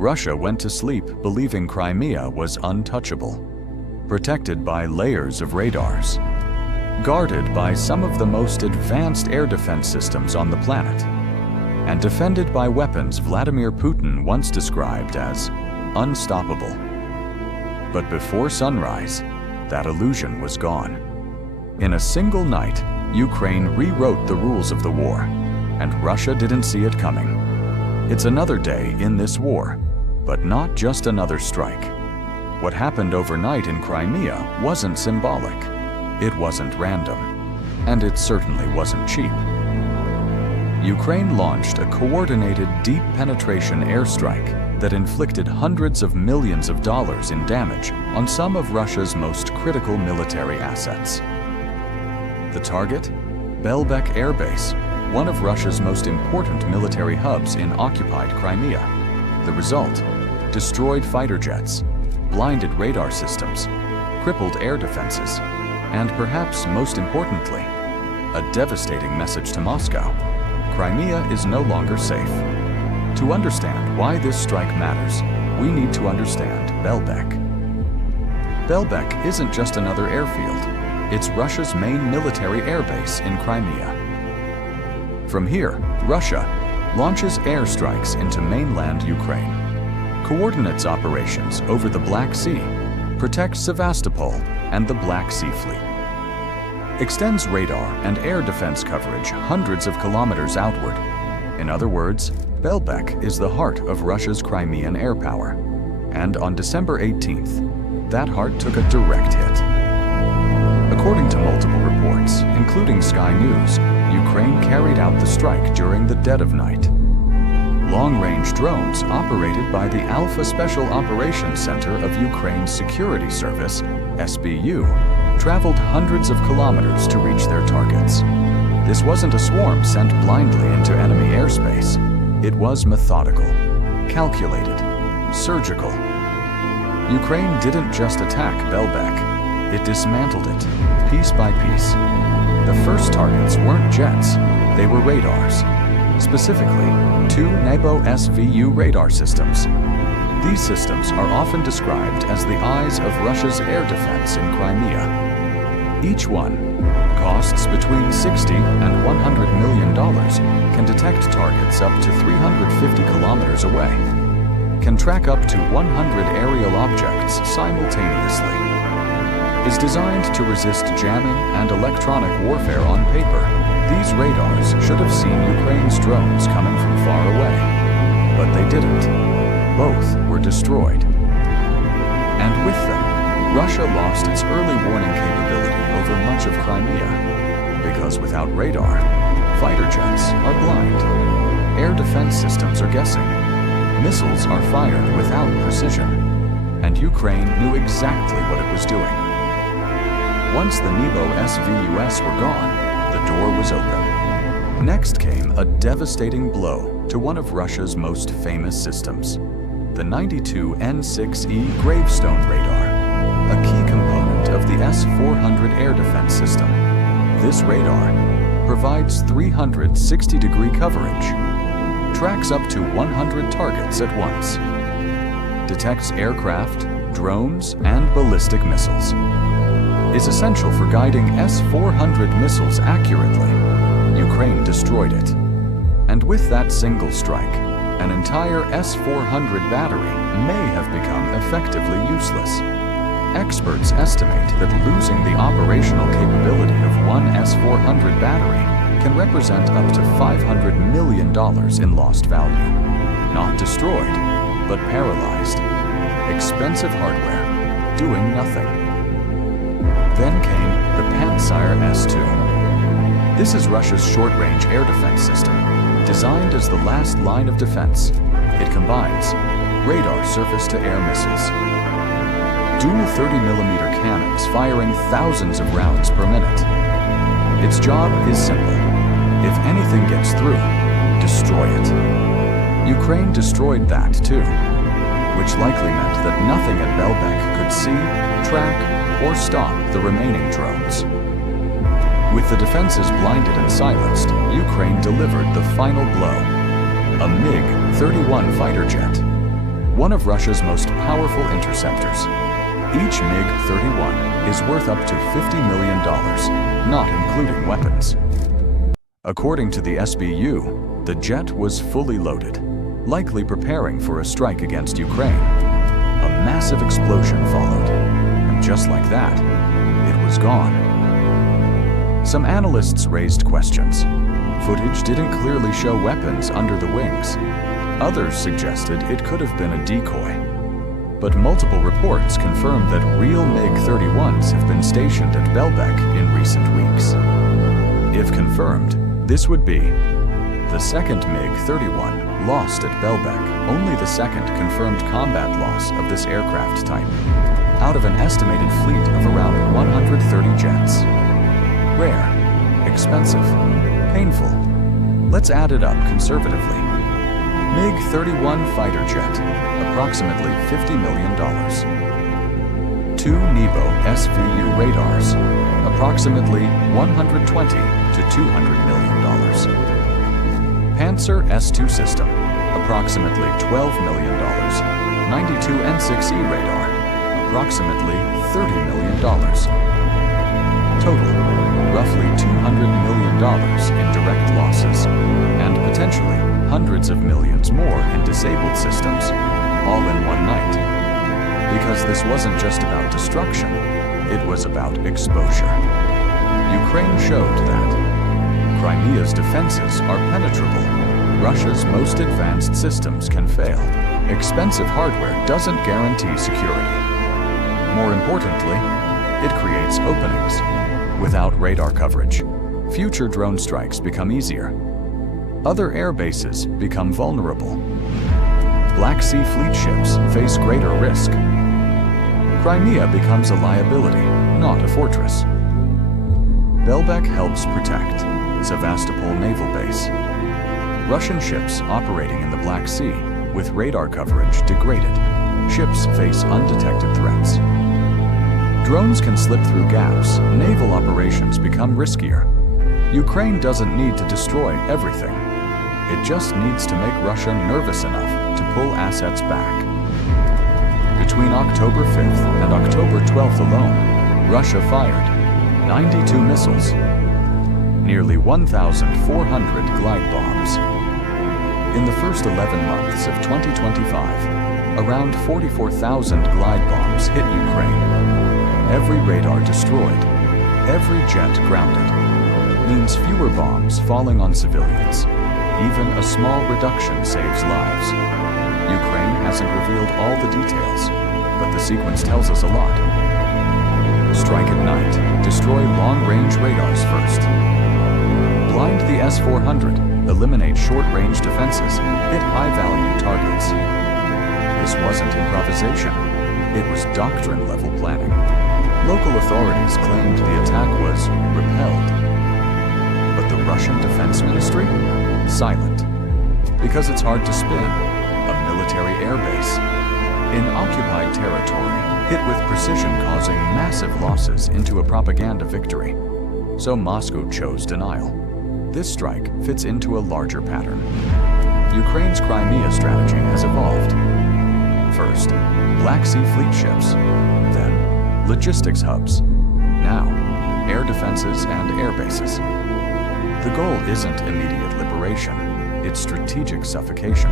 Russia went to sleep believing Crimea was untouchable, protected by layers of radars, guarded by some of the most advanced air defense systems on the planet, and defended by weapons Vladimir Putin once described as unstoppable. But before sunrise, that illusion was gone. In a single night, Ukraine rewrote the rules of the war, and Russia didn't see it coming. It's another day in this war, but not just another strike. What happened overnight in Crimea wasn't symbolic, it wasn't random, and it certainly wasn't cheap. Ukraine launched a coordinated deep penetration airstrike that inflicted hundreds of millions of dollars in damage on some of Russia's most critical military assets. The target? Belbek Air Base, one of Russia's most important military hubs in occupied Crimea. The result? Destroyed fighter jets, blinded radar systems, crippled air defenses, and perhaps most importantly, a devastating message to Moscow. Crimea is no longer safe. To understand why this strike matters, we need to understand Belbek. Belbek isn't just another airfield. It's Russia's main military airbase in Crimea. From here, Russia launches airstrikes into mainland Ukraine, coordinates operations over the Black Sea, protects Sevastopol and the Black Sea Fleet, extends radar and air defense coverage hundreds of kilometers outward. In other words, Belbek is the heart of Russia's Crimean air power. And on December 18th, that heart took a direct hit. According to multiple reports, including Sky News, Ukraine carried out the strike during the dead of night. Long-range drones operated by the Alpha Special Operations Center of Ukraine's Security Service, SBU, traveled hundreds of kilometers to reach their targets. This wasn't a swarm sent blindly into enemy airspace. It was methodical, calculated, surgical. Ukraine didn't just attack Belbek. It dismantled it, piece by piece. The first targets weren't jets, they were radars. Specifically, 2 Nebo SVU radar systems. These systems are often described as the eyes of Russia's air defense in Crimea. Each one, costs between $60 and $100 million, can detect targets up to 350 kilometers away, can track up to 100 aerial objects simultaneously, is designed to resist jamming and electronic warfare on paper. These radars should have seen Ukraine's drones coming from far away, but they didn't. Both were destroyed. And with them, Russia lost its early warning capability over much of Crimea, because without radar, fighter jets are blind, air defense systems are guessing, missiles are fired without precision, and Ukraine knew exactly what it was doing. Once the Nebo SVUs were gone, the door was open. Next came a devastating blow to one of Russia's most famous systems, the 92 N6E gravestone radar, a key component of the S-400 air defense system. This radar provides 360-degree coverage, tracks up to 100 targets at once, detects aircraft, drones, and ballistic missiles, is essential for guiding S-400 missiles accurately. Ukraine destroyed it. And with that single strike, an entire S-400 battery may have become effectively useless. Experts estimate that losing the operational capability of one S-400 battery can represent up to $500 million in lost value. Not destroyed, but paralyzed. Expensive hardware, doing nothing. Then came the Pantsir S-2. This is Russia's short-range air defense system, designed as the last line of defense. It combines radar surface-to-air missiles, dual 30mm cannons firing thousands of rounds per minute. Its job is simple. If anything gets through, destroy it. Ukraine destroyed that too, which likely meant that nothing at Belbek could see, track, or stop the remaining drones. With the defenses blinded and silenced, Ukraine delivered the final blow. A MiG-31 fighter jet. one of Russia's most powerful interceptors. Each MiG-31 is worth up to $50 million, not including weapons. According to the SBU, the jet was fully loaded, likely preparing for a strike against Ukraine. A massive explosion followed, and just like that, it was gone. Some analysts raised questions. Footage didn't clearly show weapons under the wings. Others suggested it could have been a decoy. But multiple reports confirmed that real MiG-31s have been stationed at Belbek in recent weeks. If confirmed, this would be the second MiG-31 lost at Belbek, only the second confirmed combat loss of this aircraft type, out of an estimated fleet of around 130 jets. Rare, expensive, painful. Let's add it up conservatively. MiG-31 fighter jet, approximately $50 million. 2 Nebo SVU radars, approximately $120 to $200 million. Panzer S2 system, approximately $12 million. 92 N6E radar, approximately $30 million. Total, roughly $200 million in direct losses, and potentially hundreds of millions more in disabled systems, all in one night. Because this wasn't just about destruction, it was about exposure. Ukraine showed that Crimea's defenses are penetrable. Russia's most advanced systems can fail. Expensive hardware doesn't guarantee security. More importantly, it creates openings. Without radar coverage, future drone strikes become easier. Other air bases become vulnerable. Black Sea fleet ships face greater risk. Crimea becomes a liability, not a fortress. Belbek helps protect Sevastopol Naval Base. Russian ships operating in the Black Sea with radar coverage degraded. Ships face undetected threats. Drones can slip through gaps. Naval operations become riskier. Ukraine doesn't need to destroy everything. It just needs to make Russia nervous enough to pull assets back. Between October 5th and October 12th alone, Russia fired 92 missiles, nearly 1,400 glide bombs. In the first 11 months of 2025, around 44,000 glide bombs hit Ukraine. Every radar destroyed, every jet grounded, means fewer bombs falling on civilians. Even a small reduction saves lives. Ukraine hasn't revealed all the details, but the sequence tells us a lot. Strike at night, destroy long-range radars first. Blind the S-400, eliminate short-range defenses, hit high-value targets. This wasn't improvisation. It was doctrine-level planning. Local authorities claimed the attack was repelled. But the Russian Defense Ministry? Silent. Because it's hard to spin a military airbase in occupied territory, hit with precision, causing massive losses into a propaganda victory. So Moscow chose denial. This strike fits into a larger pattern. Ukraine's Crimea strategy has evolved. First, Black Sea fleet ships, then logistics hubs, now air defenses and air bases. The goal isn't immediate liberation, it's strategic suffocation.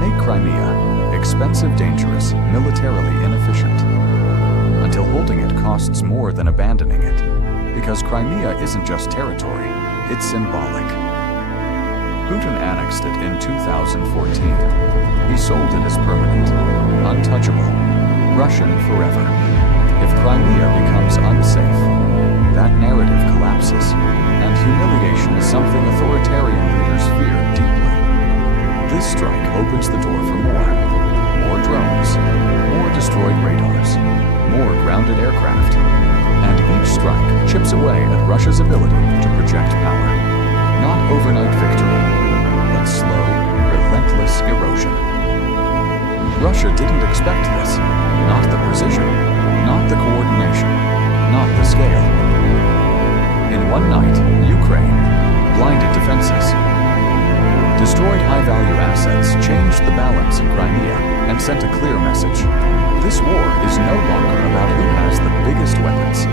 Make Crimea expensive, dangerous, militarily inefficient, until holding it costs more than abandoning it. Because Crimea isn't just territory, it's symbolic. Putin annexed it in 2014. He sold it as permanent, untouchable, Russian forever. If Crimea becomes unsafe, that narrative collapses, and humiliation is something authoritarian leaders fear deeply. This strike opens the door for more drones, more destroyed radars, more grounded aircraft, and each strike chips away at Russia's ability to project power. Not overnight victory, but slow, relentless erosion. Russia didn't expect this. Not the precision, not the coordination, not the scale. In one night, Ukraine blinded defenses, destroyed high-value assets, changed the balance in Crimea, sent a clear message. This war is no longer about who has the biggest weapons.